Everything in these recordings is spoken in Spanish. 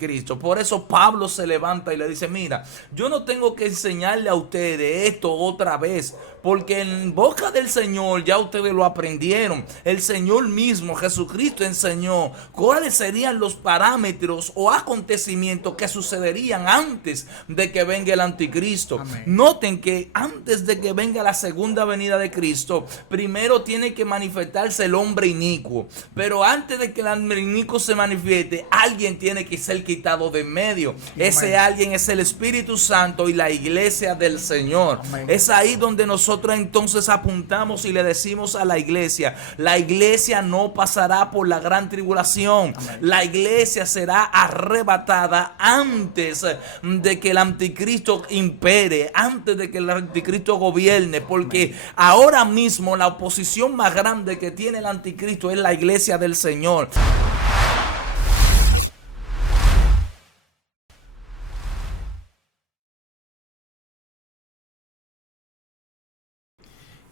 Cristo. Por eso Pablo se levanta y le dice, mira, yo no tengo que enseñarle a ustedes esto otra vez, porque en boca del Señor ya ustedes lo aprendieron. El Señor mismo, Jesucristo, enseñó cuáles serían los parámetros o acontecimientos que sucederían antes de que venga el anticristo. Amén. Noten que antes de que venga la segunda venida de Cristo, primero tiene que manifestarse el hombre inicuo. Pero antes de que el hombre inicuo se manifieste, alguien tiene que ser quitado de en medio. Ese alguien es el Espíritu Santo y la iglesia del Señor. Amén. Es ahí donde nosotros entonces apuntamos y le decimos a la iglesia no pasará por la gran tribulación. Amén. La iglesia será arrebatada antes de que el anticristo impere, antes de que el anticristo gobierne, porque ahora mismo la oposición más grande que tiene el anticristo es la iglesia del Señor.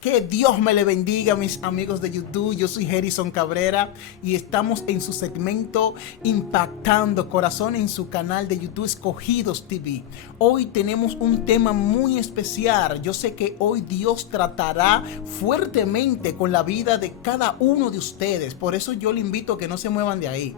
Que Dios me le bendiga, mis amigos de YouTube. Yo soy Harrison Cabrera y estamos en su segmento Impactando Corazón en su canal de YouTube Escogidos TV. Hoy tenemos un tema muy especial. Yo sé que hoy Dios tratará fuertemente con la vida de cada uno de ustedes. Por eso yo le invito a que no se muevan de ahí.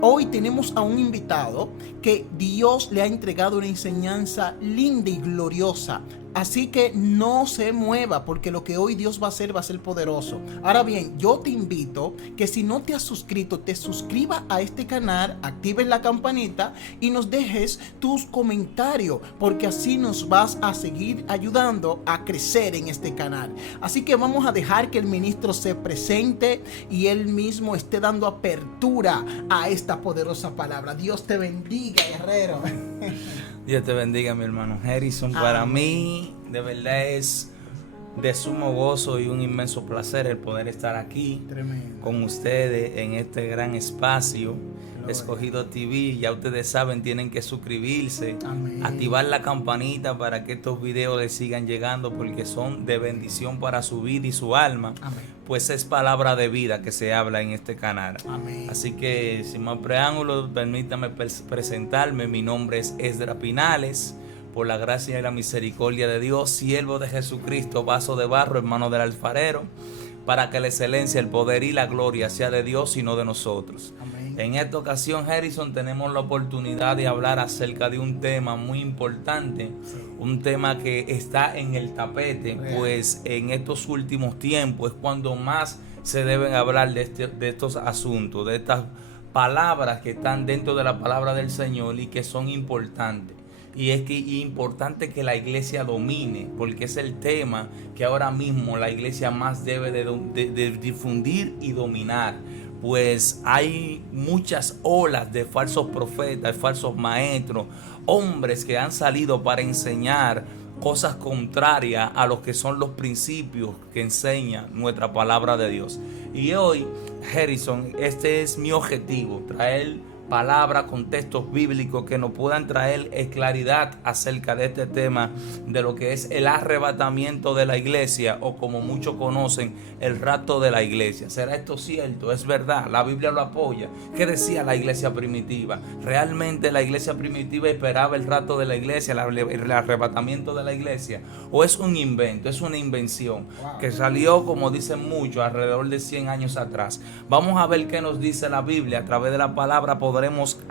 Hoy tenemos a un invitado que Dios le ha entregado una enseñanza linda y gloriosa. Así que no se mueva, porque lo que hoy Dios va a ser poderoso. Ahora bien, yo te invito que si no te has suscrito, te suscribas a este canal, actives la campanita y nos dejes tus comentarios, porque así nos vas a seguir ayudando a crecer en este canal. Así que vamos a dejar que el ministro se presente y él mismo esté dando apertura a esta poderosa palabra. Dios te bendiga, guerrero. Dios te bendiga, mi hermano Harrison. Para mí, de verdad es de sumo gozo y un inmenso placer el poder estar aquí con ustedes en este gran espacio. Escogido TV, ya ustedes saben, tienen que suscribirse, activar la campanita para que estos videos les sigan llegando, porque son de bendición para su vida y su alma. Pues es palabra de vida que se habla en este canal. Así que sin más preámbulos, permítame presentarme. Mi nombre es Esdra Pinales. Por la gracia y la misericordia de Dios, siervo de Jesucristo, vaso de barro, hermano del alfarero, para que la excelencia, el poder y la gloria sea de Dios y no de nosotros. En esta ocasión, Harrison, tenemos la oportunidad de hablar acerca de un tema muy importante, un tema que está en el tapete, pues en estos últimos tiempos es cuando más se deben hablar de estos asuntos, de estas palabras que están dentro de la palabra del Señor y que son importantes. Y es que es importante que la iglesia domine, porque es el tema que ahora mismo la iglesia más debe de difundir y dominar. Pues hay muchas olas de falsos profetas, falsos maestros, hombres que han salido para enseñar cosas contrarias a los que son los principios que enseña nuestra palabra de Dios. Y hoy, Harrison, este es mi objetivo, traer palabras, contextos bíblicos que nos puedan traer claridad acerca de este tema, de lo que es el arrebatamiento de la iglesia, o como muchos conocen, el rapto de la iglesia. ¿Será esto cierto? ¿Es verdad? La Biblia lo apoya. ¿Qué decía la iglesia primitiva? ¿Realmente la iglesia primitiva esperaba el rapto de la iglesia, el arrebatamiento de la iglesia? ¿O es un invento, es una invención que salió, como dicen muchos, alrededor de 100 años atrás? Vamos a ver qué nos dice la Biblia. A través de la palabra podremos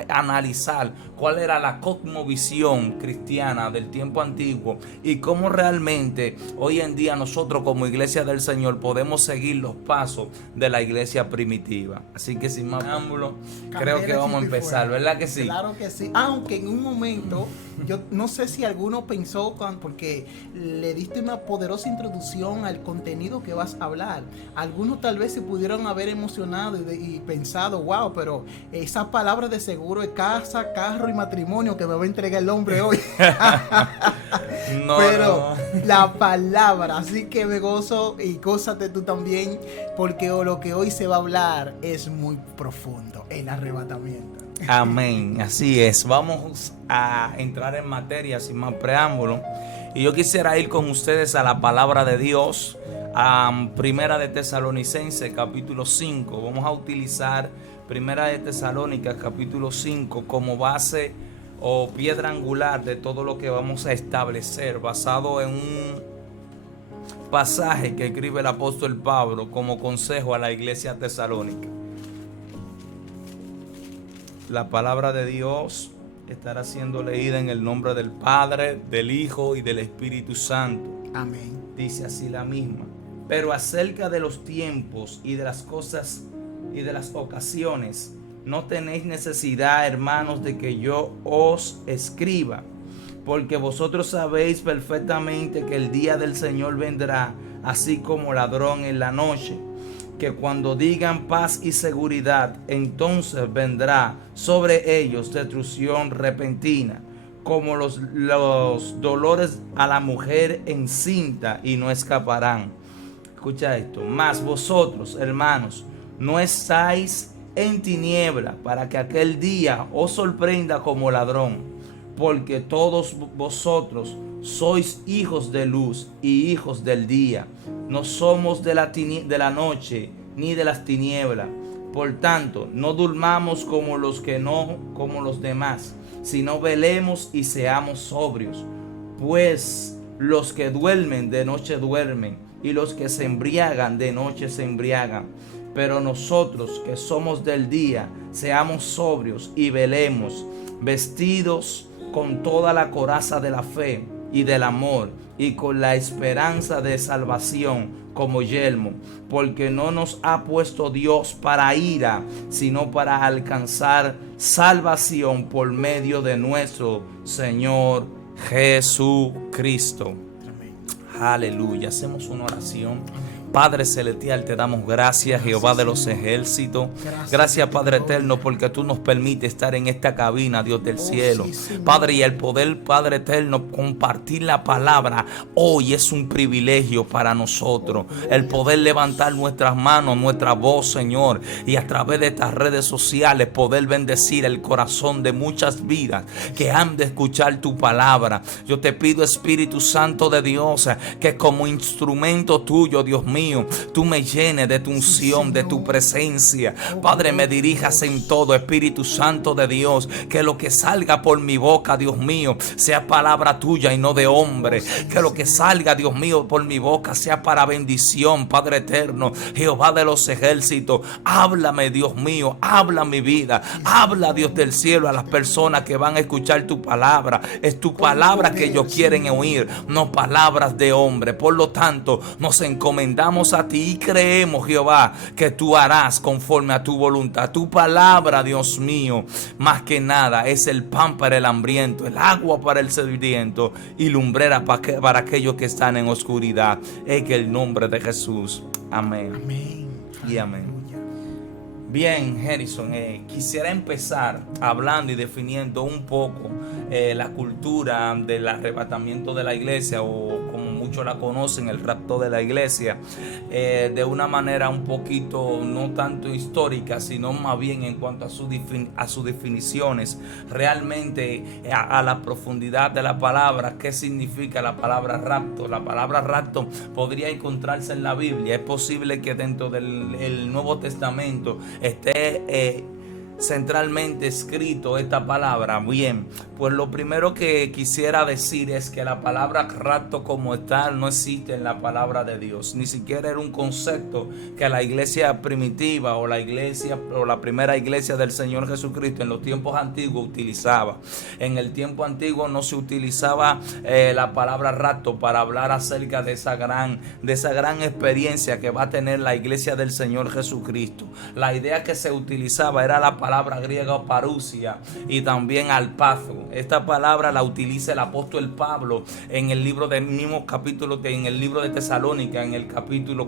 analizar cuál era la cosmovisión cristiana del tiempo antiguo y cómo realmente hoy en día nosotros como iglesia del Señor podemos seguir los pasos de la iglesia primitiva. Así que sin más preámbulo, creo que vamos a empezar, ¿verdad que sí? Claro que sí, aunque en un momento yo no sé si alguno pensó, porque le diste una poderosa introducción al contenido que vas a hablar. Algunos tal vez se pudieron haber emocionado y pensado, wow, pero esa palabra de seguro es casa, carro y matrimonio que me va a entregar el hombre hoy. Pero la palabra, así que me gozo y gózate tú también, porque lo que hoy se va a hablar es muy profundo, el arrebatamiento. Amén, así es. Vamos a entrar en materia sin más preámbulo. Y yo quisiera ir con ustedes a la palabra de Dios, a Primera de Tesalonicenses, capítulo 5. Vamos a utilizar Primera de Tesalónicas capítulo 5 como base o piedra angular de todo lo que vamos a establecer, basado en un pasaje que escribe el apóstol Pablo como consejo a la iglesia tesalónica. La palabra de Dios estará siendo leída en el nombre del Padre, del Hijo y del Espíritu Santo. Amén. Dice así la misma. Pero acerca de los tiempos y de las cosas y de las ocasiones, no tenéis necesidad, hermanos, de que yo os escriba, porque vosotros sabéis perfectamente que el día del Señor vendrá, así como ladrón en la noche, que cuando digan paz y seguridad, entonces vendrá sobre ellos destrucción repentina, como los dolores a la mujer encinta, y no escaparán. Escucha esto. Mas vosotros, hermanos, no estáis en tiniebla para que aquel día os sorprenda como ladrón, porque todos vosotros sois hijos de luz y hijos del día. No somos de la noche ni de las tinieblas. Por tanto, no durmamos como los demás, sino velemos y seamos sobrios. Pues los que duermen de noche duermen, y los que se embriagan de noche se embriagan. Pero nosotros que somos del día, seamos sobrios y velemos, vestidos con toda la coraza de la fe y del amor, y con la esperanza de salvación como yelmo, porque no nos ha puesto Dios para ira, sino para alcanzar salvación por medio de nuestro Señor Jesucristo. Amén. Aleluya. Hacemos una oración. Padre celestial, te damos gracias, Jehová de los ejércitos. Gracias, Padre eterno, porque tú nos permites estar en esta cabina, Dios del cielo. Padre, y el poder, Padre eterno, compartir la palabra hoy es un privilegio para nosotros. El poder levantar nuestras manos, nuestra voz, Señor, y a través de estas redes sociales poder bendecir el corazón de muchas vidas que han de escuchar tu palabra. Yo te pido, Espíritu Santo de Dios, que como instrumento tuyo, Dios mío, tú me llenes de tu unción, de tu presencia. Padre, me dirijas en todo, Espíritu Santo de Dios, que lo que salga por mi boca, Dios mío, sea palabra tuya y no de hombre. Que lo que salga, Dios mío, por mi boca sea para bendición, Padre eterno, Jehová de los ejércitos. Háblame, Dios mío, habla mi vida, habla, Dios del cielo, a las personas que van a escuchar tu palabra. Es tu palabra que ellos quieren oír, no palabras de hombre. Por lo tanto, nos encomendamos a ti y creemos, Jehová, que tú harás conforme a tu voluntad. Tu palabra, Dios mío, más que nada es el pan para el hambriento, el agua para el sediento y lumbrera para aquellos que están en oscuridad. En el nombre de Jesús. Amén. Amén. Y amén. Bien, Harrison, quisiera empezar hablando y definiendo un poco la cultura del arrebatamiento de la iglesia, o como muchos la conocen, el rapto de la iglesia, de una manera un poquito no tanto histórica, sino más bien en cuanto a sus definiciones, realmente a la profundidad de la palabra. ¿Qué significa la palabra rapto? La palabra rapto podría encontrarse en la Biblia. Es posible que dentro del Nuevo Testamento esté centralmente escrito esta palabra. Bien, pues lo primero que quisiera decir es que la palabra rapto como tal no existe en la palabra de Dios. Ni siquiera era un concepto que la iglesia primitiva o la primera iglesia del Señor Jesucristo en los tiempos antiguos utilizaba. En el tiempo antiguo no se utilizaba la palabra rapto para hablar acerca de esa gran experiencia que va a tener la iglesia del Señor Jesucristo. La idea que se utilizaba era la palabra griega parousia y también alpazo. Esta palabra la utiliza el apóstol Pablo en el libro del mismo capítulo, en el libro de Tesalónica, en el capítulo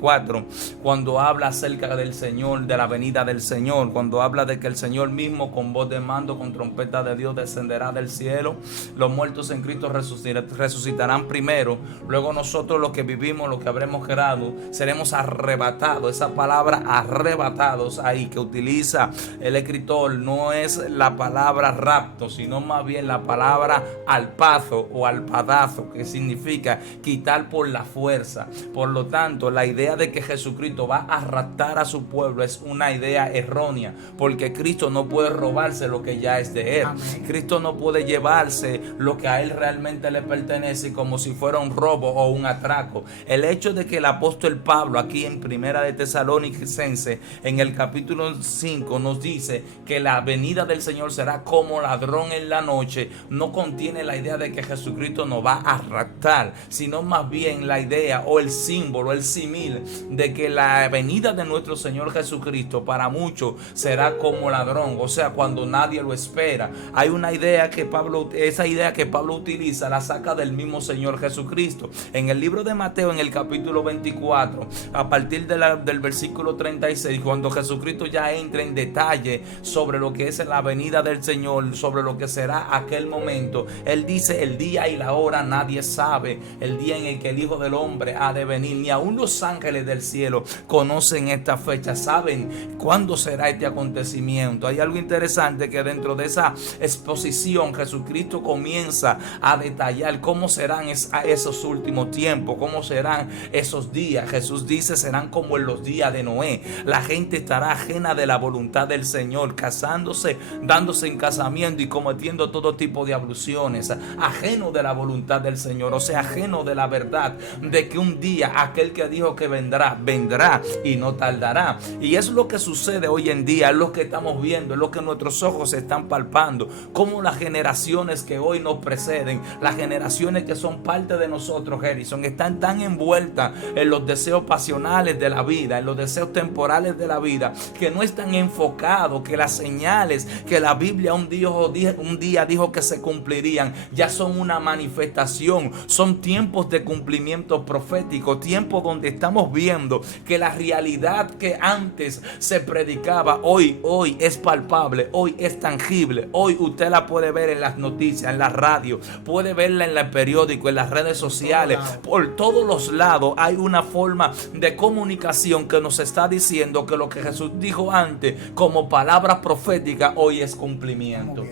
4, cuando habla acerca del Señor, de la venida del Señor, cuando habla de que el Señor mismo con voz de mando, con trompeta de Dios descenderá del cielo. Los muertos en Cristo resucitarán primero, luego nosotros los que vivimos, los que habremos quedado, seremos arrebatados. Esa palabra arrebatados ahí que utiliza el escritor, no es la palabra rapto, sino más bien la palabra alpazo o alpadazo, que significa quitar por la fuerza. Por lo tanto, la idea de que Jesucristo va a raptar a su pueblo es una idea errónea, porque Cristo no puede robarse lo que ya es de él. Amén. Cristo no puede llevarse lo que a él realmente le pertenece como si fuera un robo o un atraco. El hecho de que el apóstol Pablo aquí en Primera de Tesalonicenses en el capítulo 5 nos dice que la venida del Señor será como ladrón en la noche, no contiene la idea de que Jesucristo nos va a raptar, sino más bien la idea o el símbolo, el símil de que la venida de nuestro Señor Jesucristo para muchos será como ladrón, o sea, cuando nadie lo espera. Hay una idea que esa idea que Pablo utiliza la saca del mismo Señor Jesucristo. En el libro de Mateo, en el capítulo 24, a partir del versículo 36, cuando Jesucristo ya entra en detalle sobre lo que es la venida del Señor, sobre lo que será aquel momento, él dice: el día y la hora nadie sabe, el día en el que el Hijo del Hombre ha de venir, ni aun los ángeles del cielo conocen esta fecha, saben cuándo será este acontecimiento. Hay algo interesante, que dentro de esa exposición Jesucristo comienza a detallar cómo serán esos últimos tiempos, cómo serán esos días. Jesús dice: serán como en los días de Noé. La gente estará ajena de la voluntad del Señor, casándose, dándose en casamiento y cometiendo todo tipo de abluciones, ajeno de la voluntad del Señor, o sea, ajeno de la verdad de que un día aquel que dijo que vendrá, vendrá y no tardará. Y es lo que sucede hoy en día, es lo que estamos viendo, es lo que nuestros ojos están palpando, como las generaciones que hoy nos preceden, las generaciones que son parte de nosotros, Harrison, están tan envueltas en los deseos pasionales de la vida, en los deseos temporales de la vida, que no están enfocados que las señales que la Biblia un día dijo que se cumplirían ya son una manifestación. Son tiempos de cumplimiento profético, tiempos donde estamos viendo que la realidad que antes se predicaba hoy es palpable, hoy es tangible. Hoy usted la puede ver en las noticias, en la radio, puede verla en el periódico, en las redes sociales, por todos los lados hay una forma de comunicación que nos está diciendo que lo que Jesús dijo antes como palabra profética hoy es cumplimiento.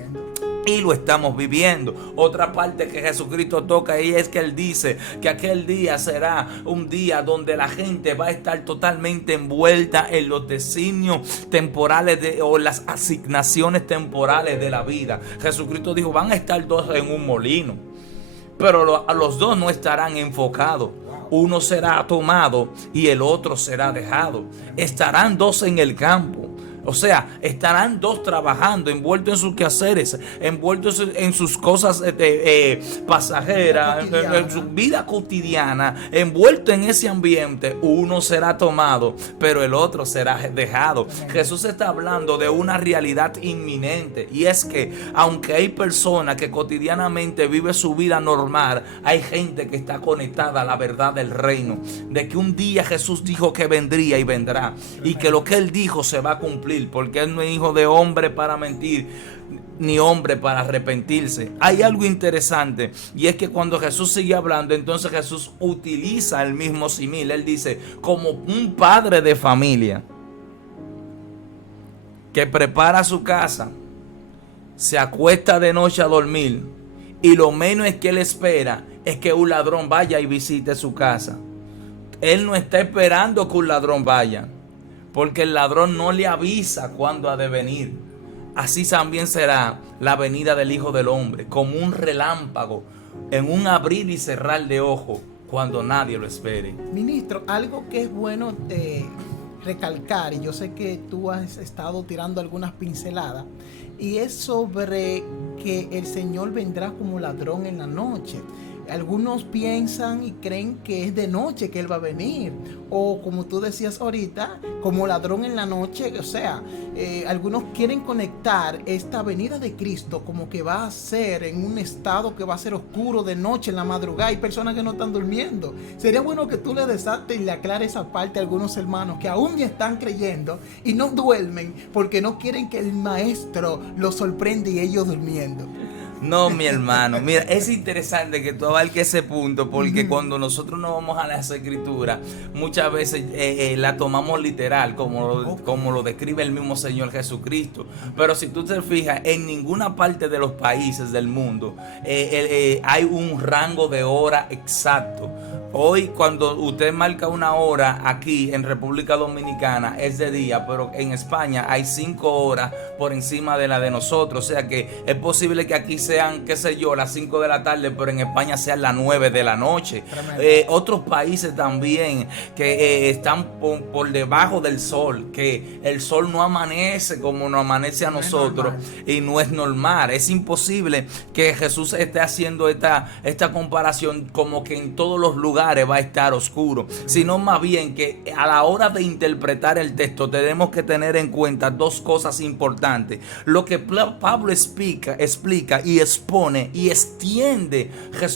Y lo estamos viviendo. Otra parte que Jesucristo toca ahí es que Él dice que aquel día será un día donde la gente va a estar totalmente envuelta en los designios temporales o las asignaciones temporales de la vida. Jesucristo dijo: van a estar dos en un molino, pero los dos no estarán enfocados. Uno será tomado y el otro será dejado. Estarán dos en el campo. O sea, estarán dos trabajando, envueltos en sus quehaceres, envueltos en sus cosas pasajeras, en su vida cotidiana, envuelto en ese ambiente. Uno será tomado, pero el otro será dejado. Jesús está hablando de una realidad inminente, y es que aunque hay personas que cotidianamente viven su vida normal, hay gente que está conectada a la verdad del reino, de que un día Jesús dijo que vendría y vendrá, y que lo que Él dijo se va a cumplir, porque Él no es hijo de hombre para mentir, ni hombre para arrepentirse. Hay algo interesante, y es que cuando Jesús sigue hablando, entonces Jesús utiliza el mismo símil. Él dice: como un padre de familia que prepara su casa, se acuesta de noche a dormir, y lo menos es que él espera es que un ladrón vaya y visite su casa. Él no está esperando que un ladrón vaya, porque el ladrón no le avisa cuándo ha de venir. Así también será la venida del Hijo del Hombre, como un relámpago, en un abrir y cerrar de ojos, cuando nadie lo espere. Ministro, algo que es bueno recalcar, y yo sé que tú has estado tirando algunas pinceladas, y es sobre que el Señor vendrá como ladrón en la noche. Algunos piensan y creen que es de noche que Él va a venir, o como tú decías ahorita, como ladrón en la noche. O sea, algunos quieren conectar esta venida de Cristo como que va a ser en un estado que va a ser oscuro de noche, en la madrugada. Hay personas que no están durmiendo. Sería bueno que tú le desates y le aclares esa parte a algunos hermanos que aún ya están creyendo y no duermen porque no quieren que el maestro los sorprenda y ellos durmiendo. No, mi hermano, mira, es interesante que tú abarques ese punto porque cuando nosotros nos vamos a las escrituras, muchas veces la tomamos literal, como lo describe el mismo Señor Jesucristo. Pero si tú te fijas, en ninguna parte de los países del mundo hay un rango de hora exacto. Hoy cuando usted marca una hora aquí en República Dominicana es de día, pero en España hay 5 horas por encima de la de nosotros. O sea que es posible que aquí sean, qué sé yo, las 5 de la tarde, pero en España sean las 9 de la noche. Otros países también que están por debajo del sol, que el sol no amanece como nos amanece a nosotros y no es normal. Es imposible que Jesús esté haciendo esta comparación como que en todos los lugares va a estar oscuro, sino más bien que a la hora de interpretar el texto tenemos que tener en cuenta dos cosas importantes. Lo que Pablo explica y expone y extiende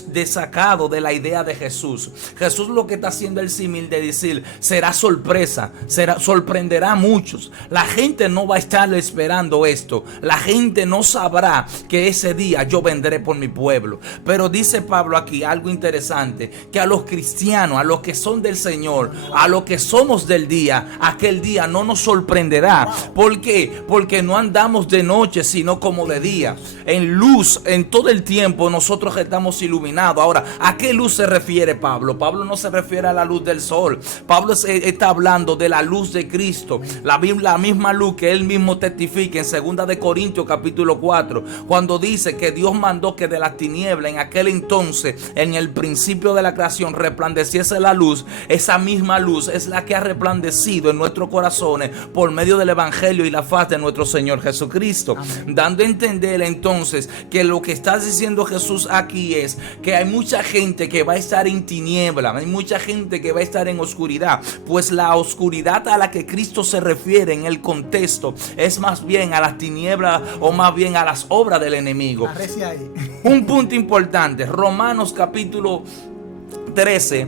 desacado de la idea de Jesús. Jesús lo que está haciendo el símil de decir, será sorpresa, sorprenderá a muchos. La gente no va a estar esperando esto. La gente no sabrá que ese día yo vendré por mi pueblo. Pero dice Pablo aquí algo interesante, que a los cristianos, a los que son del Señor, a los que somos del día, aquel día no nos sorprenderá. ¿Por qué? Porque no andamos de noche, sino como de día. En luz, en todo el tiempo nosotros estamos iluminados. Ahora, ¿a qué luz se refiere Pablo? Pablo no se refiere a la luz del sol. Pablo está hablando de la luz de Cristo. La misma luz que él mismo testifica en 2 de Corintios capítulo 4, cuando dice que Dios mandó que de las tinieblas en aquel entonces, en el principio de la creación, resplandeciese la luz. Esa misma luz es la que ha resplandecido en nuestros corazones por medio del evangelio y la faz de nuestro Señor Jesucristo. Amén. Dando a entender entonces que lo que está diciendo Jesús aquí es que hay mucha gente que va a estar en tiniebla, hay mucha gente que va a estar en oscuridad, pues la oscuridad a la que Cristo se refiere en el contexto es más bien a las tinieblas o más bien a las obras del enemigo. Un punto importante, Romanos capítulo 13,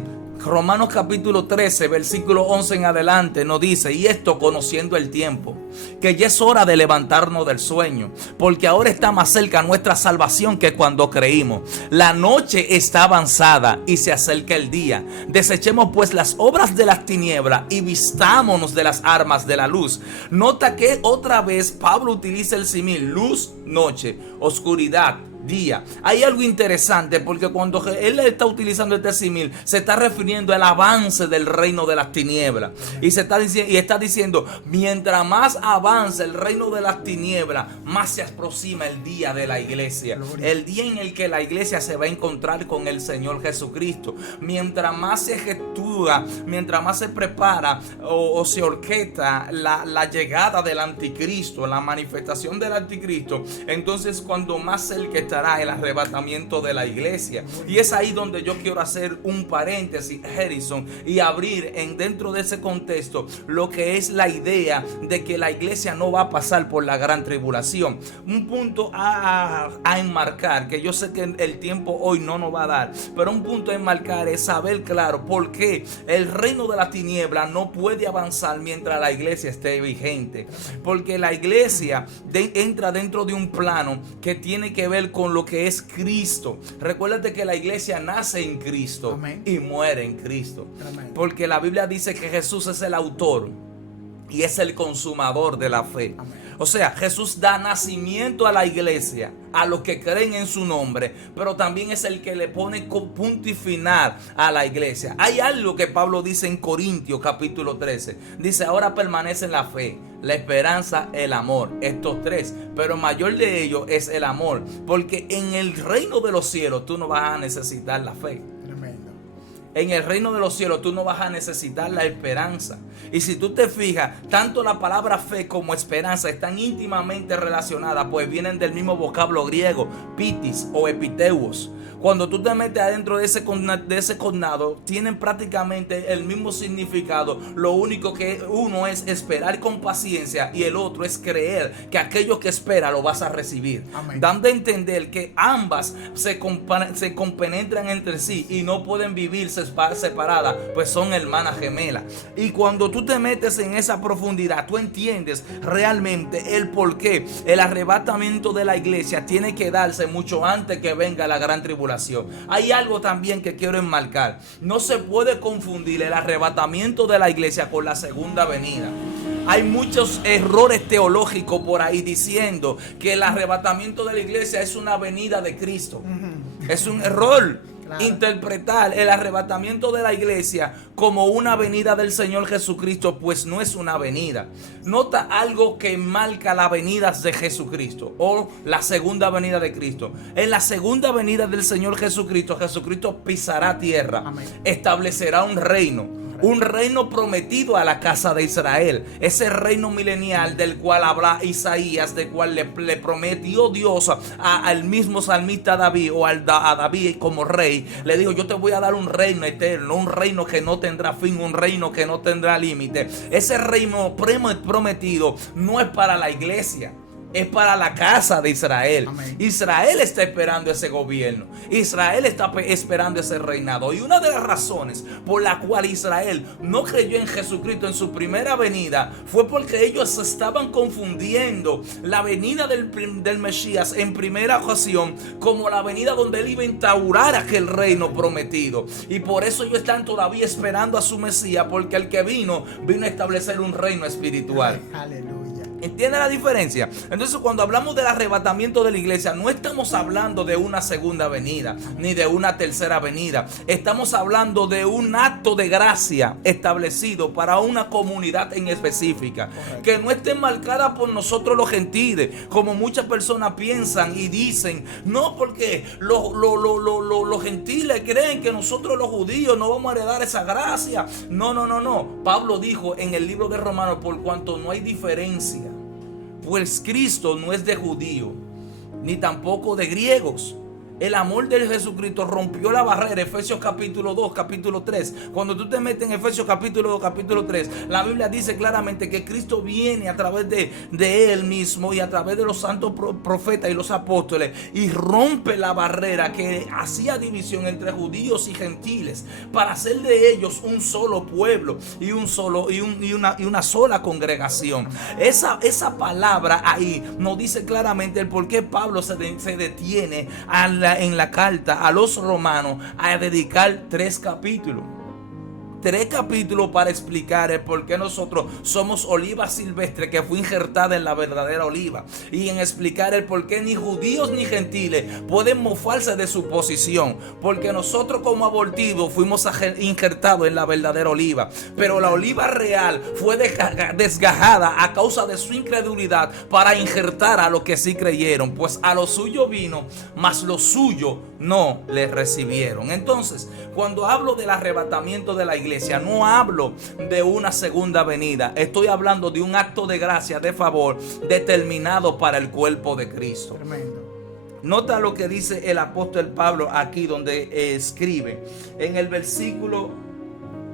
versículo 11 en adelante nos dice, y esto conociendo el tiempo, que ya es hora de levantarnos del sueño, porque ahora está más cerca nuestra salvación que cuando creímos. La noche está avanzada y se acerca el día. Desechemos pues las obras de las tinieblas y vistámonos de las armas de la luz. Nota que otra vez Pablo utiliza el símil luz, noche, oscuridad, día. Hay algo interesante porque cuando él está utilizando este símil se está refiriendo al avance del reino de las tinieblas y está diciendo mientras más avance el reino de las tinieblas, más se aproxima el día de la iglesia, el día en el que la iglesia se va a encontrar con el Señor Jesucristo. Mientras más se gestúa, mientras más se prepara o se orquesta la llegada del anticristo, la manifestación del anticristo, entonces cuando más cerca estará el arrebatamiento de la iglesia. Y es ahí donde yo quiero hacer un paréntesis, Harrison, y abrir dentro de ese contexto lo que es la idea de que la iglesia no va a pasar por la gran tribulación. Un punto a enmarcar, que yo sé que el tiempo hoy no nos va a dar, pero un punto a enmarcar es saber claro por qué el reino de la tiniebla no puede avanzar mientras la iglesia esté vigente. Porque la iglesia entra dentro de un plano que tiene que ver con lo que es Cristo. Recuérdate que la iglesia nace en Cristo. Amén. Y muere en Cristo. Amén. Porque la Biblia dice que Jesús es el autor y es el consumador de la fe. Amén. O sea, Jesús da nacimiento a la iglesia, a los que creen en su nombre, pero también es el que le pone punto y final a la iglesia. Hay algo que Pablo dice en Corintios capítulo 13. Dice, ahora permanece en la fe, la esperanza, el amor. Estos tres, pero el mayor de ellos es el amor. Porque en el reino de los cielos tú no vas a necesitar la fe. En el reino de los cielos tú no vas a necesitar la esperanza. Y si tú te fijas, tanto la palabra fe como esperanza están íntimamente relacionadas, pues vienen del mismo vocablo griego, pitis o epiteuos. Cuando tú te metes adentro de ese cognado, tienen prácticamente el mismo significado. Lo único que uno es esperar con paciencia y el otro es creer que aquello que espera lo vas a recibir. Amén. Dando a entender que ambas se compenetran entre sí y no pueden vivir separadas, pues son hermanas gemelas. Y cuando cuando tú te metes en esa profundidad, tú entiendes realmente el por qué el arrebatamiento de la iglesia tiene que darse mucho antes que venga la gran tribulación. Hay algo también que quiero enmarcar. No se puede confundir el arrebatamiento de la iglesia con la segunda venida. Hay muchos errores teológicos por ahí diciendo que el arrebatamiento de la iglesia es una venida de Cristo. Es un error interpretar el arrebatamiento de la iglesia como una venida del Señor Jesucristo, pues no es una venida. Nota algo que marca la venida de Jesucristo o la segunda venida de Cristo. En la segunda venida del Señor Jesucristo, Jesucristo pisará tierra. Amén. Establecerá un reino. Un reino prometido a la casa de Israel. Ese reino milenial del cual habla Isaías, del cual le prometió Dios al mismo salmista David, o a David como rey. Le dijo: yo te voy a dar un reino eterno, un reino que no tendrá fin, un reino que no tendrá límite. Ese reino prometido no es para la iglesia, es para la casa de Israel. Amén. Israel está esperando ese gobierno. Israel está esperando ese reinado. Y una de las razones por la cual Israel no creyó en Jesucristo en su primera venida fue porque ellos estaban confundiendo la venida del Mesías en primera ocasión como la venida donde él iba a instaurar aquel reino prometido. Y por eso ellos están todavía esperando a su Mesías, porque el que vino a establecer un reino espiritual. Aleluya. ¿Entiende la diferencia? Entonces, cuando hablamos del arrebatamiento de la iglesia, no estamos hablando de una segunda venida, ni de una tercera venida. Estamos hablando de un acto de gracia establecido para una comunidad en específica. Correcto. Que no esté marcada por nosotros los gentiles, como muchas personas piensan y dicen. No, porque los gentiles creen que nosotros los judíos no vamos a heredar esa gracia. No. Pablo dijo en el libro de Romanos: por cuanto no hay diferencia, pues Cristo no es de judío, ni tampoco de griegos. El amor de Jesucristo rompió la barrera. Efesios capítulo 2, capítulo 3. Cuando tú te metes en Efesios capítulo 2, capítulo 3, la Biblia dice claramente que Cristo viene a través de Él mismo y a través de los santos profetas y los apóstoles, y rompe la barrera que hacía división entre judíos y gentiles, para hacer de ellos un solo pueblo y una sola congregación. Esa palabra ahí nos dice claramente el por qué Pablo se detiene en la carta a los romanos a dedicar 3 capítulos. 3 capítulos para explicar el por qué nosotros somos oliva silvestre que fue injertada en la verdadera oliva, y en explicar el por qué ni judíos ni gentiles pueden mofarse de su posición, porque nosotros como abortivos fuimos injertados en la verdadera oliva, pero la oliva real fue desgajada a causa de su incredulidad para injertar a los que sí creyeron, pues a lo suyo vino, mas lo suyo no le recibieron. Entonces, cuando hablo del arrebatamiento de la iglesia, no hablo de una segunda venida. Estoy hablando de un acto de gracia, de favor, determinado para el cuerpo de Cristo. Tremendo. Nota lo que dice el apóstol Pablo aquí, donde escribe en el versículo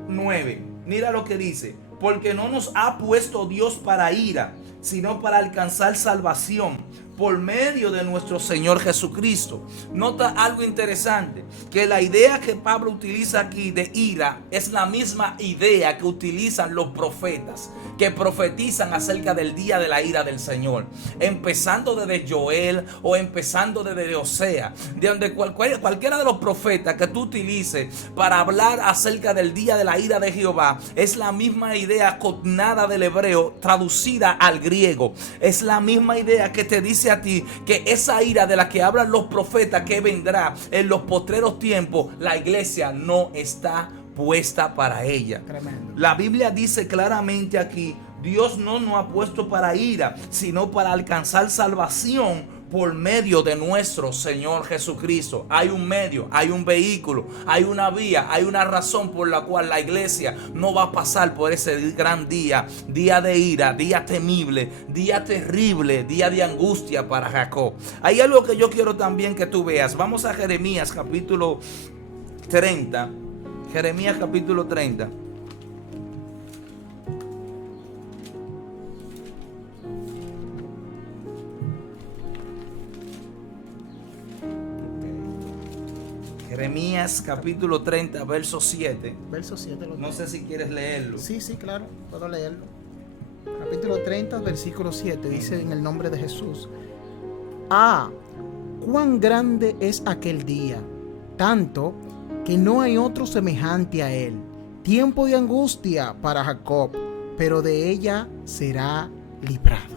9. Mira lo que dice: porque no nos ha puesto Dios para ira, sino para alcanzar salvación por medio de nuestro Señor Jesucristo. Nota algo interesante, que la idea que Pablo utiliza aquí de ira es la misma idea que utilizan los profetas, que profetizan acerca del día de la ira del Señor, empezando desde Joel o empezando desde Osea, de donde cualquiera de los profetas que tú utilices para hablar acerca del día de la ira de Jehová, es la misma idea cognada del hebreo traducida al griego. Es la misma idea que te dice a ti que esa ira de la que hablan los profetas que vendrá en los postreros tiempos, la iglesia no está puesta para ella. Tremendo. La Biblia dice claramente aquí: Dios no nos ha puesto para ira, sino para alcanzar salvación por medio de nuestro Señor Jesucristo. Hay un medio, hay un vehículo, hay una vía, hay una razón por la cual la iglesia no va a pasar por ese gran día, día de ira, día temible, día terrible, día de angustia para Jacob. Hay algo que yo quiero también que tú veas. Vamos a Jeremías capítulo 30. Jeremías capítulo 30. Jeremías capítulo 30, verso 7. Verso 7. No sé si quieres leerlo. Sí, claro, puedo leerlo. Capítulo 30, versículo 7, dice en el nombre de Jesús: Ah, cuán grande es aquel día, tanto que no hay otro semejante a él. Tiempo de angustia para Jacob, pero de ella será librado.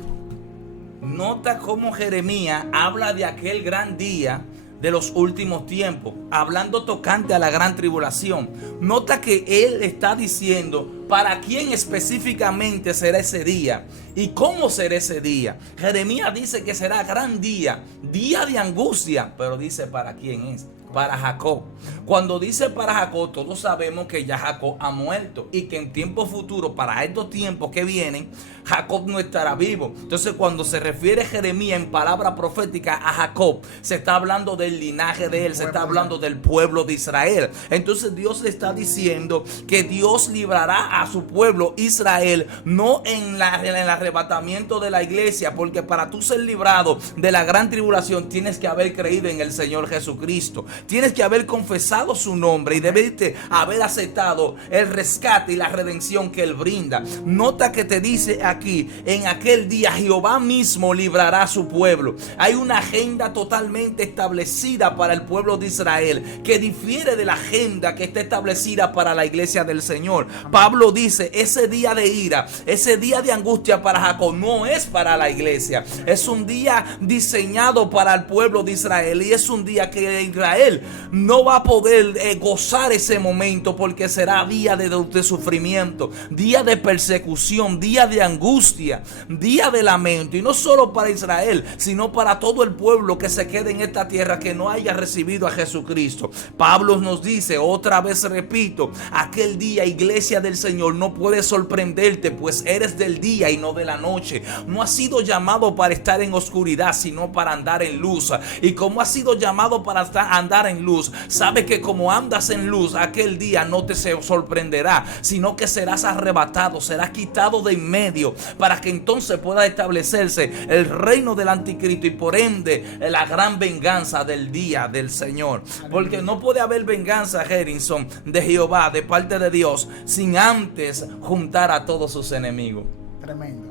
Nota cómo Jeremías habla de aquel gran día de los últimos tiempos, hablando tocante a la gran tribulación. Nota que él está diciendo para quién específicamente será ese día y cómo será ese día. Jeremías dice que será gran día, día de angustia, pero dice para quién es. Para Jacob. Cuando dice para Jacob, todos sabemos que ya Jacob ha muerto y que en tiempo futuro, para estos tiempos que vienen, Jacob no estará vivo. Entonces, cuando se refiere Jeremías en palabra profética a Jacob, se está hablando del linaje de él, se está hablando del pueblo de Israel. Entonces, Dios le está diciendo que Dios librará a su pueblo Israel, no en el arrebatamiento de la iglesia, porque para tú ser librado de la gran tribulación tienes que haber creído en el Señor Jesucristo. Tienes que haber confesado su nombre y debes haber aceptado el rescate y la redención que él brinda. Nota que te dice aquí: en aquel día Jehová mismo librará a su pueblo. Hay una agenda totalmente establecida para el pueblo de Israel que difiere de la agenda que está establecida para la iglesia del Señor. Pablo dice: ese día de ira, ese día de angustia para Jacob no es para la iglesia. Es un día diseñado para el pueblo de Israel, y es un día que Israel no va a poder gozar ese momento, porque será día de sufrimiento, día de persecución, día de angustia, día de lamento. Y no solo para Israel, sino para todo el pueblo que se quede en esta tierra que no haya recibido a Jesucristo. Pablo nos dice, otra vez repito, aquel día, iglesia del Señor, no puede sorprenderte, pues eres del día y no de la noche. No has sido llamado para estar en oscuridad, sino para andar en luz. Y como has sido llamado para andar en luz, sabe que como andas en luz, aquel día no te sorprenderá, sino que serás arrebatado, serás quitado de en medio, para que entonces pueda establecerse el reino del anticristo y por ende la gran venganza del día del Señor. Porque no puede haber venganza, Harrison, de Jehová, de parte de Dios, sin antes juntar a todos sus enemigos. Tremendo.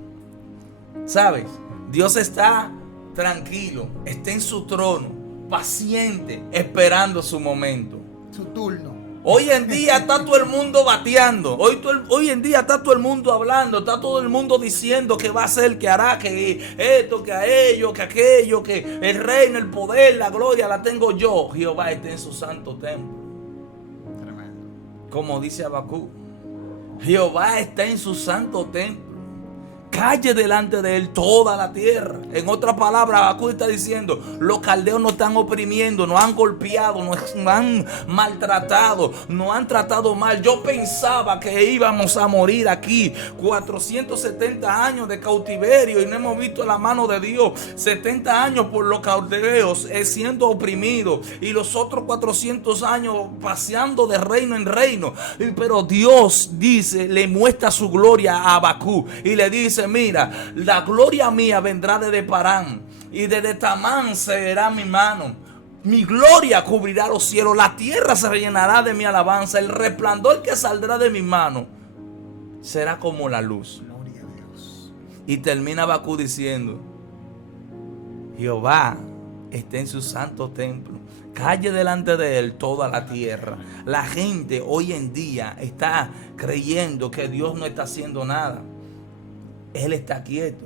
¿Sabes? Dios está tranquilo, está en su trono, paciente, esperando su momento, su turno. Hoy en día está todo el mundo bateando. Hoy en día está todo el mundo hablando. Está todo el mundo diciendo que va a hacer, que hará, que esto, que aquello, que el reino, el poder, la gloria la tengo yo. Jehová está en su santo templo. Tremendo. Como dice Habacuc, Jehová está en su santo templo. Calle delante de él toda la tierra. En otras palabras, Habacuc está diciendo: los caldeos nos están oprimiendo, nos han golpeado, nos han maltratado, nos han tratado mal. Yo pensaba que íbamos a morir aquí, 470 años de cautiverio, y no hemos visto la mano de Dios. 70 años por los caldeos siendo oprimidos, y los otros 400 años paseando de reino en reino. Pero Dios dice, le muestra su gloria a Habacuc y le dice: mira, la gloria mía vendrá desde Parán, y desde Tamán será mi mano. Mi gloria cubrirá los cielos, la tierra se rellenará de mi alabanza, el resplandor que saldrá de mi mano será como la luz. Gloria a Dios. Y termina Habacuc diciendo: Jehová está en su santo templo, calle delante de él toda la tierra. La gente hoy en día está creyendo que Dios no está haciendo nada. Él está quieto,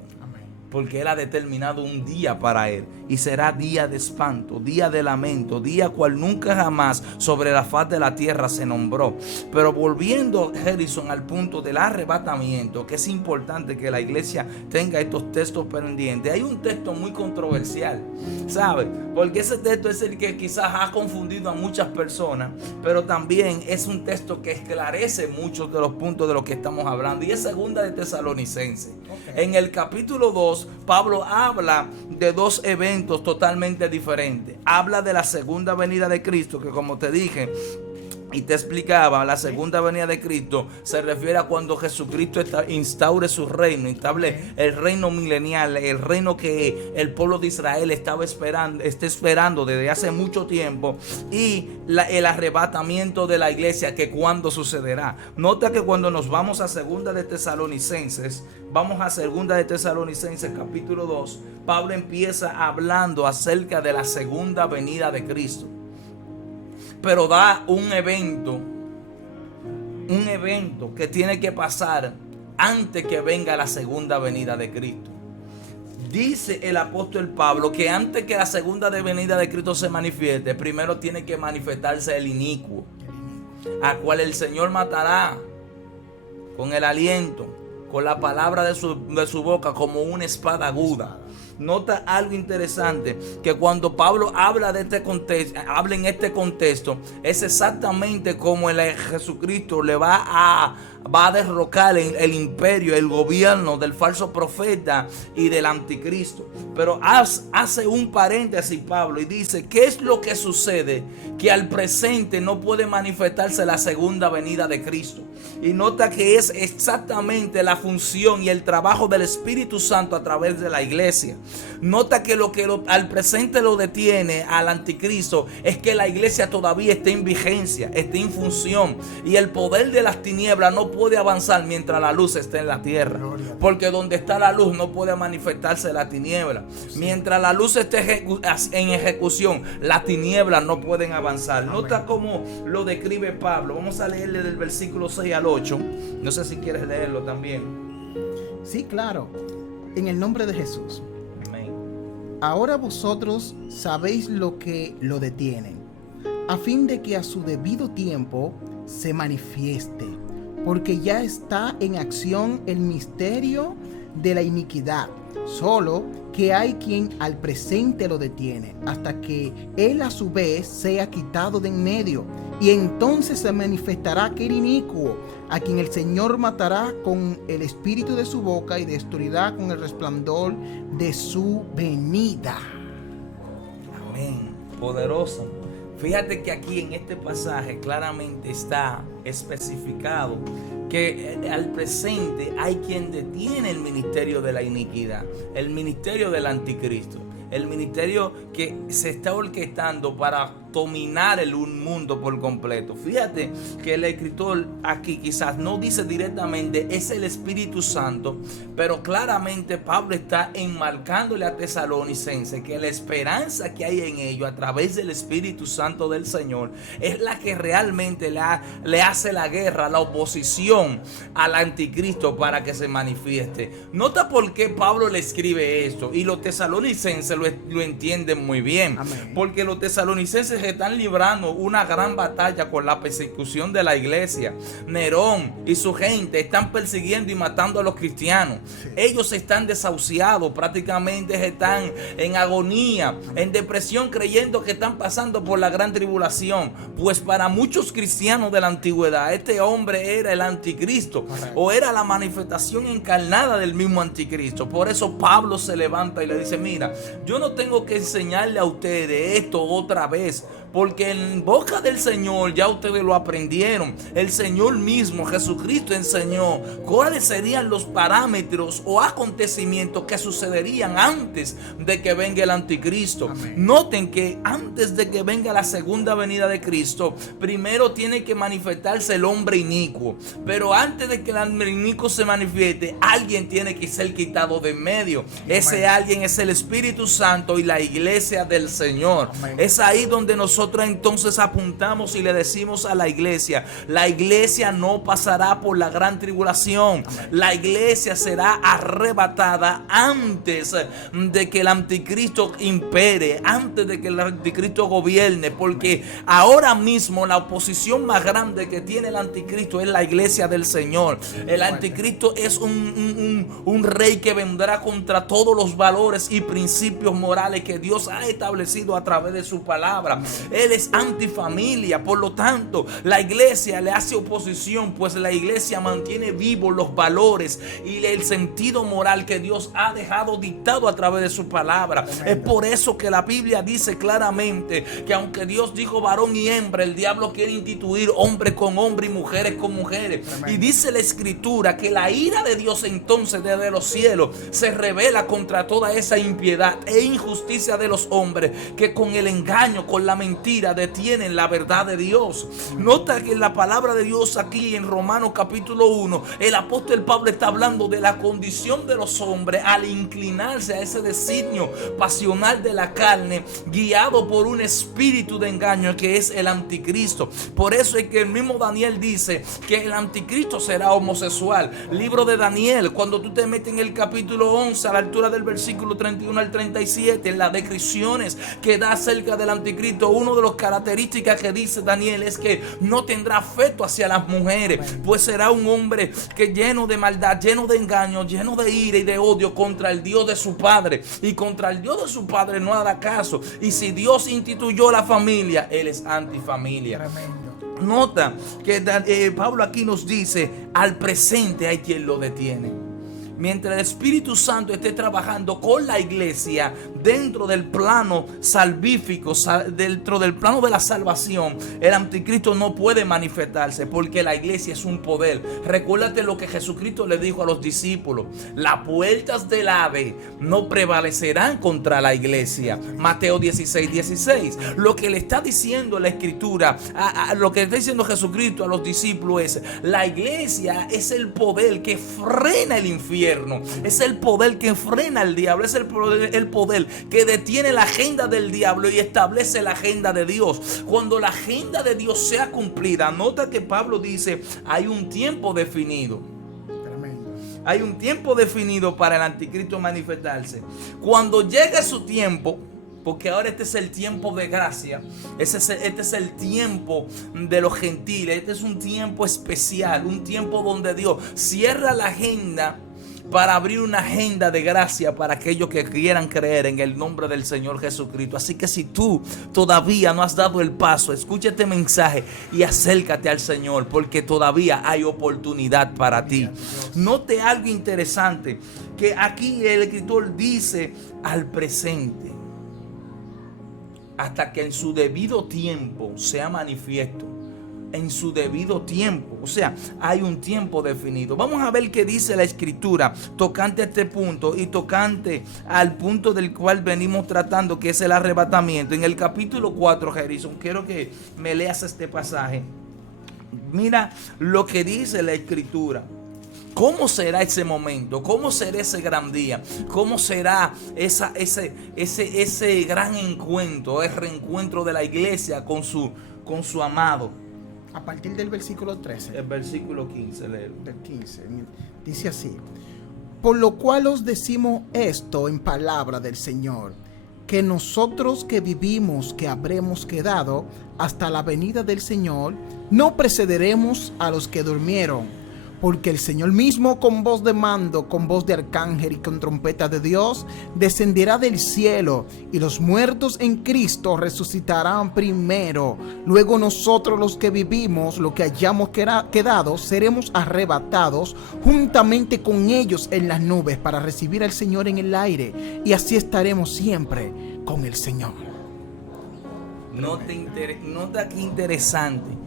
porque Él ha determinado un día para Él, y será día de espanto, día de lamento, día cual nunca jamás sobre la faz de la tierra se nombró. Pero volviendo, Harrison, al punto del arrebatamiento, que es importante que la iglesia tenga estos textos pendientes. Hay un texto muy controversial, ¿sabe? Porque ese texto es el que quizás ha confundido a muchas personas, pero también es un texto que esclarece muchos de los puntos de los que estamos hablando, y es segunda de Tesalonicenses. En el capítulo 2, Pablo habla de dos eventos totalmente diferentes. Habla de la segunda venida de Cristo, que como te dije, Y te explicaba, la segunda venida de Cristo se refiere a cuando Jesucristo instaure su reino, instable el reino milenial, el reino que el pueblo de Israel está esperando desde hace mucho tiempo, y el arrebatamiento de la iglesia, que cuando sucederá. Nota que cuando nos vamos a segunda de Tesalonicenses, capítulo 2, Pablo empieza hablando acerca de la segunda venida de Cristo. Pero da un evento que tiene que pasar antes que venga la segunda venida de Cristo. Dice el apóstol Pablo que antes que la segunda venida de Cristo se manifieste, primero tiene que manifestarse el inicuo, a cual el Señor matará con el aliento, con la palabra de su boca, como una espada aguda. Nota algo interesante, que cuando Pablo habla en este contexto, es exactamente como Jesucristo le va a derrocar el imperio, el gobierno del falso profeta y del anticristo. Pero hace un paréntesis Pablo y dice: ¿qué es lo que sucede? Que al presente no puede manifestarse la segunda venida de Cristo. Y nota que es exactamente la función y el trabajo del Espíritu Santo a través de la iglesia. Nota que al presente lo detiene al anticristo es que la iglesia todavía está en vigencia, está en función, y el poder de las tinieblas no puede avanzar mientras la luz esté en la tierra, porque donde está la luz no puede manifestarse la tiniebla. Mientras la luz esté en ejecución, las tinieblas no pueden avanzar. Nota cómo lo describe Pablo. Vamos a leerle del versículo 6 al 8. No sé si quieres leerlo también. Sí, claro. En el nombre de Jesús. Amén. Ahora vosotros sabéis lo que lo detienen, a fin de que a su debido tiempo se manifieste, porque ya está en acción el misterio de la iniquidad, solo que hay quien al presente lo detiene, hasta que él a su vez sea quitado de en medio, y entonces se manifestará aquel inicuo, a quien el Señor matará con el espíritu de su boca y destruirá con el resplandor de su venida. Amén. Poderoso. Fíjate que aquí en este pasaje claramente está especificado que al presente hay quien detiene el ministerio de la iniquidad, el ministerio del anticristo, el ministerio que se está orquestando para dominar el mundo por completo. Fíjate que el escritor aquí quizás no dice directamente es el Espíritu Santo, pero claramente Pablo está enmarcándole a Tesalonicenses que la esperanza que hay en ellos a través del Espíritu Santo del Señor es la que realmente le hace la guerra, la oposición al anticristo para que se manifieste. Nota por qué Pablo le escribe esto, y los tesalonicenses lo entienden muy bien. Amén. Porque los tesalonicenses están librando una gran batalla con la persecución de la iglesia. Nerón y su gente están persiguiendo y matando a los cristianos. Sí. Ellos están desahuciados, prácticamente están en agonía, en depresión, creyendo que están pasando por la gran tribulación. Pues para muchos cristianos de la antigüedad, este hombre era el anticristo, o era la manifestación encarnada del mismo anticristo. Por eso Pablo se levanta y le dice: mira, yo no tengo que enseñarle a ustedes esto otra vez, porque en boca del Señor ya ustedes lo aprendieron. El Señor mismo, Jesucristo, enseñó cuáles serían los parámetros o acontecimientos que sucederían antes de que venga el anticristo. Amén. Noten que antes de que venga la segunda venida de Cristo, primero tiene que manifestarse el hombre inicuo. Pero antes de que el hombre inicuo se manifieste, alguien tiene que ser quitado de en medio. Amén. Ese alguien es el Espíritu Santo y la iglesia del Señor. Amén. Es ahí donde nosotros entonces apuntamos y le decimos a la iglesia no pasará por la gran tribulación. Amén. La iglesia será arrebatada antes de que el anticristo impere, antes de que el anticristo gobierne, porque ahora mismo la oposición más grande que tiene el anticristo es la iglesia del Señor. El anticristo es un rey que vendrá contra todos los valores y principios morales que Dios ha establecido a través de su palabra. Él es antifamilia. Por lo tanto, la iglesia le hace oposición, pues la iglesia mantiene vivos los valores y el sentido moral que Dios ha dejado dictado a través de su palabra. Es por eso que la Biblia dice claramente que aunque Dios dijo varón y hembra, el diablo quiere instituir hombre con hombre y mujeres con mujeres. Y dice la escritura que la ira de Dios entonces desde los cielos se revela contra toda esa impiedad e injusticia de los hombres que con el engaño, con la mentira detienen la verdad de Dios. Nota que en la palabra de Dios aquí en Romanos capítulo 1, el apóstol Pablo está hablando de la condición de los hombres al inclinarse a ese designio pasional de la carne, guiado por un espíritu de engaño que es el anticristo. Por eso es que el mismo Daniel dice que el anticristo será homosexual. Libro de Daniel, cuando tú te metes en el capítulo 11 a la altura del versículo 31 al 37, en las descripciones que da acerca del anticristo, una de las características que dice Daniel es que no tendrá afecto hacia las mujeres, pues será un hombre que lleno de maldad, lleno de engaño, lleno de ira y de odio contra el Dios de su padre, y contra el Dios de su padre no hará caso. Y si Dios instituyó la familia, él es antifamilia. Tremendo. Nota que Pablo aquí nos dice: al presente hay quien lo detiene. Mientras el Espíritu Santo esté trabajando con la iglesia dentro del plano salvífico, dentro del plano de la salvación, el anticristo no puede manifestarse, porque la iglesia es un poder. Recuérdate lo que Jesucristo le dijo a los discípulos: las puertas del Hades no prevalecerán contra la iglesia. Mateo 16:16. Lo que le está diciendo la escritura, lo que le está diciendo Jesucristo a los discípulos es: la iglesia es el poder que frena el infierno. Es el poder que frena al diablo. Es el poder que detiene la agenda del diablo y establece la agenda de Dios. Cuando la agenda de Dios sea cumplida, nota que Pablo dice: hay un tiempo definido. Hay un tiempo definido para el anticristo manifestarse. Cuando llegue su tiempo, porque ahora este es el tiempo de gracia, este es el tiempo de los gentiles, este es un tiempo especial, un tiempo donde Dios cierra la agenda para abrir una agenda de gracia para aquellos que quieran creer en el nombre del Señor Jesucristo. Así que si tú todavía no has dado el paso, escucha este mensaje y acércate al Señor, porque todavía hay oportunidad para ti. Note algo interesante, que aquí el escritor dice: al presente, hasta que en su debido tiempo sea manifiesto. En su debido tiempo, o sea, hay un tiempo definido. Vamos a ver qué dice la escritura tocante a este punto y tocante al punto del cual venimos tratando, que es el arrebatamiento. En el capítulo 4, Harrison, quiero que me leas este pasaje. Mira lo que dice la escritura. ¿Cómo será ese momento? ¿Cómo será ese gran día? ¿Cómo será ese gran encuentro, el reencuentro de la iglesia con su amado? A partir del versículo 13. El versículo 15, léelo. Del 15. Dice así: por lo cual os decimos esto en palabra del Señor, que nosotros que vivimos, que habremos quedado hasta la venida del Señor, no precederemos a los que durmieron. Porque el Señor mismo, con voz de mando, con voz de arcángel y con trompeta de Dios, descenderá del cielo, y los muertos en Cristo resucitarán primero. Luego nosotros, los que vivimos, los que hayamos quedado, seremos arrebatados juntamente con ellos en las nubes para recibir al Señor en el aire, y así estaremos siempre con el Señor. Nota qué interesante.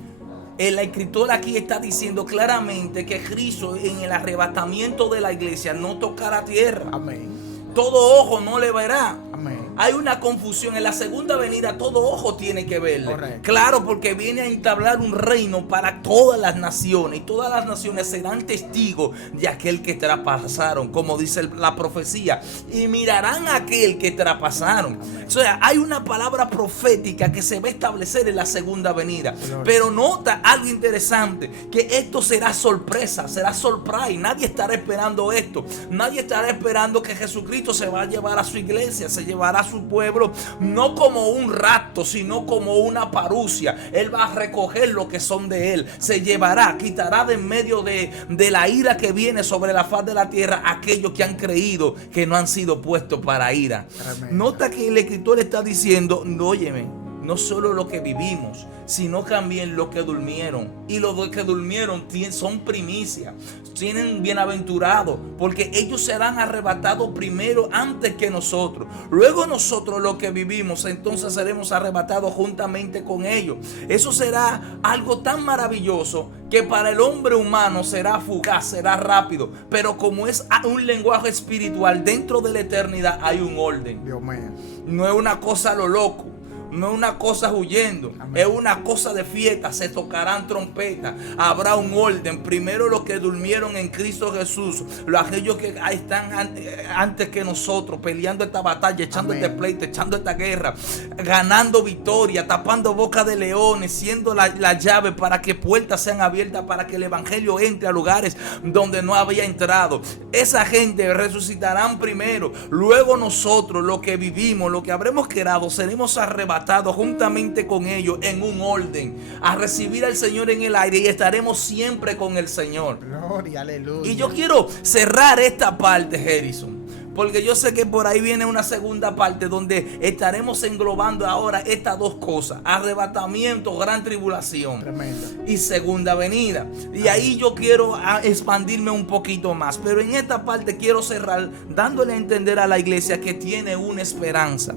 El escritor aquí está diciendo claramente que Cristo en el arrebatamiento de la iglesia no tocará tierra. Amén. Todo ojo no le verá. Amén. Hay una confusión. En la segunda venida todo ojo tiene que verle. Correcto. Claro, porque viene a entablar un reino para todas las naciones. Y todas las naciones serán testigos de aquel que traspasaron, como dice la profecía. Y mirarán a aquel que traspasaron. O sea, hay una palabra profética que se va a establecer en la segunda venida. Pero nota algo interesante, que esto será sorpresa, será surprise. Nadie estará esperando esto. Nadie estará esperando que Jesucristo se va a llevar a su iglesia, se llevará a su pueblo, no como un rapto, sino como una parucia. Él va a recoger lo que son de él, se llevará, quitará de en medio de la ira que viene sobre la faz de la tierra aquellos que han creído que no han sido puestos para ira. Amén. Nota que el escritor está diciendo: no, óyeme, no solo lo que vivimos, sino también lo que durmieron. Y los que durmieron son primicia, tienen bienaventurado, porque ellos serán arrebatados primero antes que nosotros. Luego nosotros los que vivimos, entonces seremos arrebatados juntamente con ellos. Eso será algo tan maravilloso que para el hombre humano será fugaz, será rápido. Pero como es un lenguaje espiritual, dentro de la eternidad hay un orden. Dios mío. No es una cosa a lo loco. No es una cosa huyendo, amén. Es una cosa de fiesta. Se tocarán trompetas, habrá un orden. Primero los que durmieron en Cristo Jesús, aquellos que están antes que nosotros, peleando esta batalla, echando amén. Este pleito, echando esta guerra, ganando victoria, tapando boca de leones, siendo la llave para que puertas sean abiertas, para que el evangelio entre a lugares donde no había entrado. Esa gente resucitarán primero. Luego nosotros, los que vivimos, los que habremos quedado, seremos arrebatados juntamente con ellos en un orden a recibir al Señor en el aire, y estaremos siempre con el Señor. Gloria, aleluya. Y yo quiero cerrar esta parte, Harrison, porque yo sé que por ahí viene una segunda parte donde estaremos englobando ahora estas dos cosas: arrebatamiento, gran tribulación. Tremendo. Y segunda venida. Y ahí yo quiero expandirme un poquito más, pero en esta parte quiero cerrar dándole a entender a la iglesia que tiene una esperanza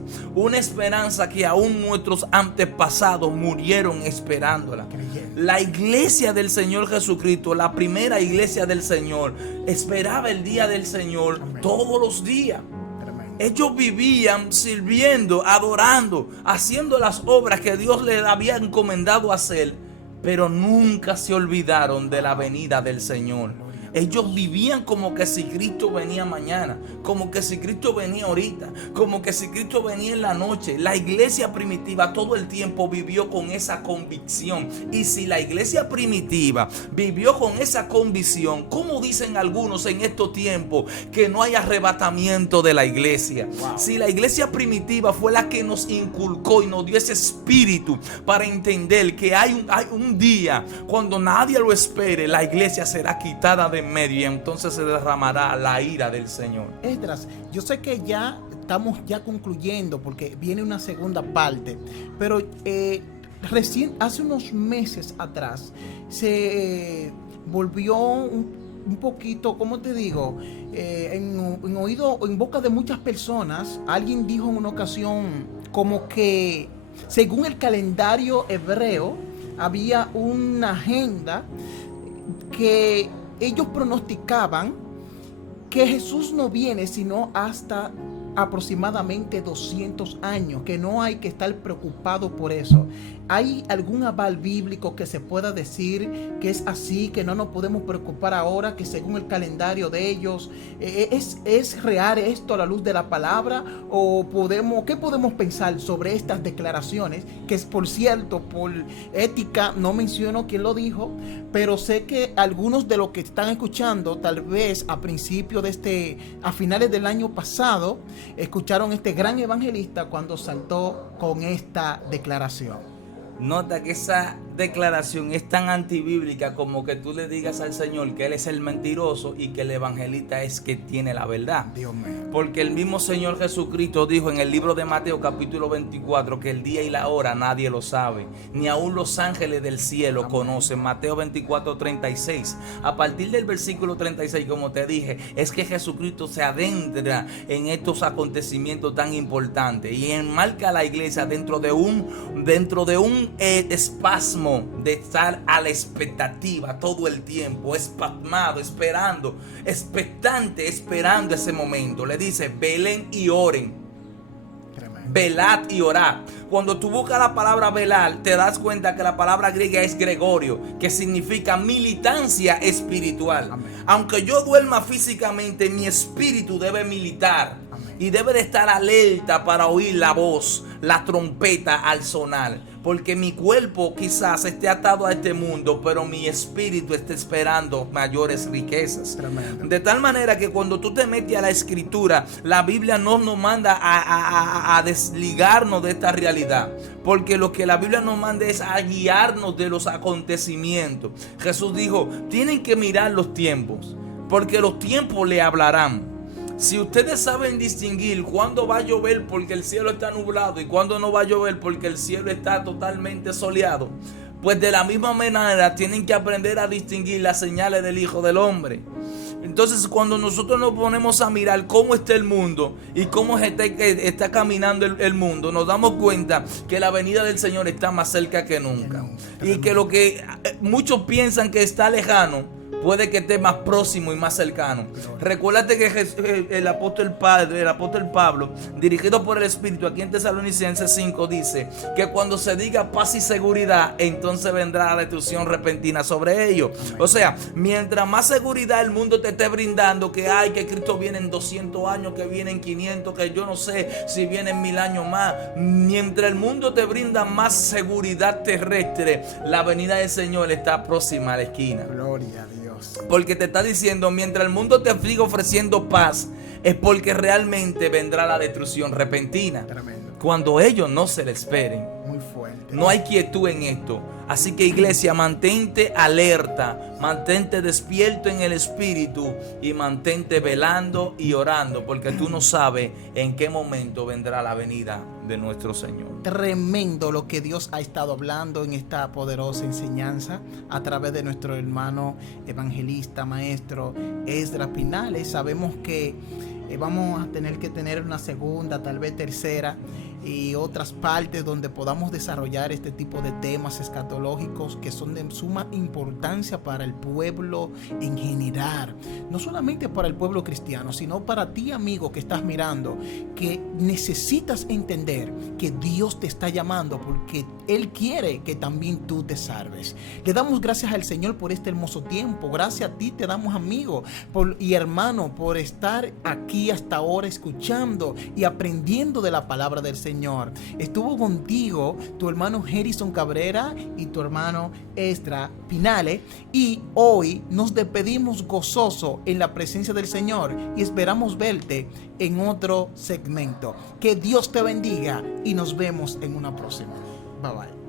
que aún nuestros antepasados murieron esperándola. La iglesia del Señor Jesucristo, la primera iglesia del Señor, esperaba el día del Señor. Amén. Todos los días. Tremendo. Ellos vivían sirviendo, adorando, haciendo las obras que Dios les había encomendado hacer, pero nunca se olvidaron de la venida del Señor. Ellos vivían como que si Cristo venía mañana, como que si Cristo venía ahorita, como que si Cristo venía en la noche. La iglesia primitiva todo el tiempo vivió con esa convicción. Y si la iglesia primitiva vivió con esa convicción, ¿cómo dicen algunos en estos tiempos que no hay arrebatamiento de la iglesia? Wow. Si la iglesia primitiva fue la que nos inculcó y nos dio ese espíritu para entender que hay un día cuando nadie lo espere, la iglesia será quitada de en medio, y entonces se derramará la ira del Señor. Esdras, yo sé que ya estamos concluyendo porque viene una segunda parte, pero recién hace unos meses atrás se volvió un poquito, ¿cómo te digo? En oído, en boca de muchas personas, alguien dijo en una ocasión como que según el calendario hebreo había una agenda que ellos pronosticaban que Jesús no viene sino hasta aproximadamente 200 años, que no hay que estar preocupado por eso. ¿Hay algún aval bíblico que se pueda decir que es así, que no nos podemos preocupar ahora, que según el calendario de ellos es real esto a la luz de la palabra? ¿O qué podemos pensar sobre estas declaraciones? Que por cierto, por ética no menciono quién lo dijo, pero sé que algunos de los que están escuchando, tal vez a finales del año pasado, escucharon este gran evangelista cuando saltó con esta declaración. Nota que esa declaración es tan antibíblica como que tú le digas al Señor que Él es el mentiroso y que el evangelista es que tiene la verdad. Dios mío. Porque el mismo Señor Jesucristo dijo en el libro de Mateo capítulo 24 que el día y la hora nadie lo sabe, ni aun los ángeles del cielo conocen. Mateo 24:36. A partir del versículo 36, como te dije, es que Jesucristo se adentra en estos acontecimientos tan importantes y enmarca a la iglesia dentro de un espasmo de estar a la expectativa todo el tiempo, espasmado, esperando, expectante, esperando ese momento. Le dice: velen y oren. Tremendo. Velad y orad. Cuando tú buscas la palabra velar, te das cuenta que la palabra griega es gregorio, que significa militancia espiritual. Amén. Aunque yo duerma físicamente, mi espíritu debe militar. Amén. Y debe de estar alerta para oír la voz, la trompeta al sonar. Porque mi cuerpo quizás esté atado a este mundo, pero mi espíritu está esperando mayores riquezas. Tremendo. De tal manera que cuando tú te metes a la escritura, la Biblia no nos manda a desligarnos de esta realidad. Porque lo que la Biblia nos manda es a guiarnos de los acontecimientos. Jesús dijo: tienen que mirar los tiempos, porque los tiempos le hablarán. Si ustedes saben distinguir cuándo va a llover porque el cielo está nublado y cuándo no va a llover porque el cielo está totalmente soleado, pues de la misma manera tienen que aprender a distinguir las señales del Hijo del Hombre. Entonces, cuando nosotros nos ponemos a mirar cómo está el mundo y cómo está caminando el mundo, nos damos cuenta que la venida del Señor está más cerca que nunca. Y que lo que muchos piensan que está lejano, puede que esté más próximo y más cercano. Recuérdate que el apóstol Pablo, dirigido por el Espíritu, aquí en Tesalonicenses 5, dice que cuando se diga paz y seguridad, entonces vendrá la destrucción repentina sobre ellos. O sea, mientras más seguridad el mundo te esté brindando, que Cristo viene en 200 años, que viene en 500, que yo no sé si viene en 1000 años más, mientras el mundo te brinda más seguridad terrestre, la venida del Señor está próxima a la esquina. Gloria a Dios. Porque te está diciendo, mientras el mundo te siga ofreciendo paz, es porque realmente vendrá la destrucción repentina. Tremendo. Cuando ellos no se le esperen. Muy fuerte. No hay quietud en esto. Así que, iglesia, mantente alerta, mantente despierto en el espíritu y mantente velando y orando, porque tú no sabes en qué momento vendrá la venida de nuestro Señor. Tremendo lo que Dios ha estado hablando en esta poderosa enseñanza a través de nuestro hermano evangelista, maestro Esdras Pinales. Sabemos que vamos a tener que tener una segunda, tal vez tercera, y otras partes donde podamos desarrollar este tipo de temas escatológicos que son de suma importancia para el pueblo en general, no solamente para el pueblo cristiano, sino para ti, amigo, que estás mirando, que necesitas entender que Dios te está llamando porque Él quiere que también tú te salves. Le damos gracias al Señor por este hermoso tiempo. Gracias a ti te damos, amigo y hermano, por estar aquí hasta ahora escuchando y aprendiendo de la palabra del Señor. Estuvo contigo tu hermano Harrison Cabrera y tu hermano Esdras Pinales, y hoy nos despedimos gozoso en la presencia del Señor y esperamos verte en otro segmento. Que Dios te bendiga y nos vemos en una próxima. Bye bye.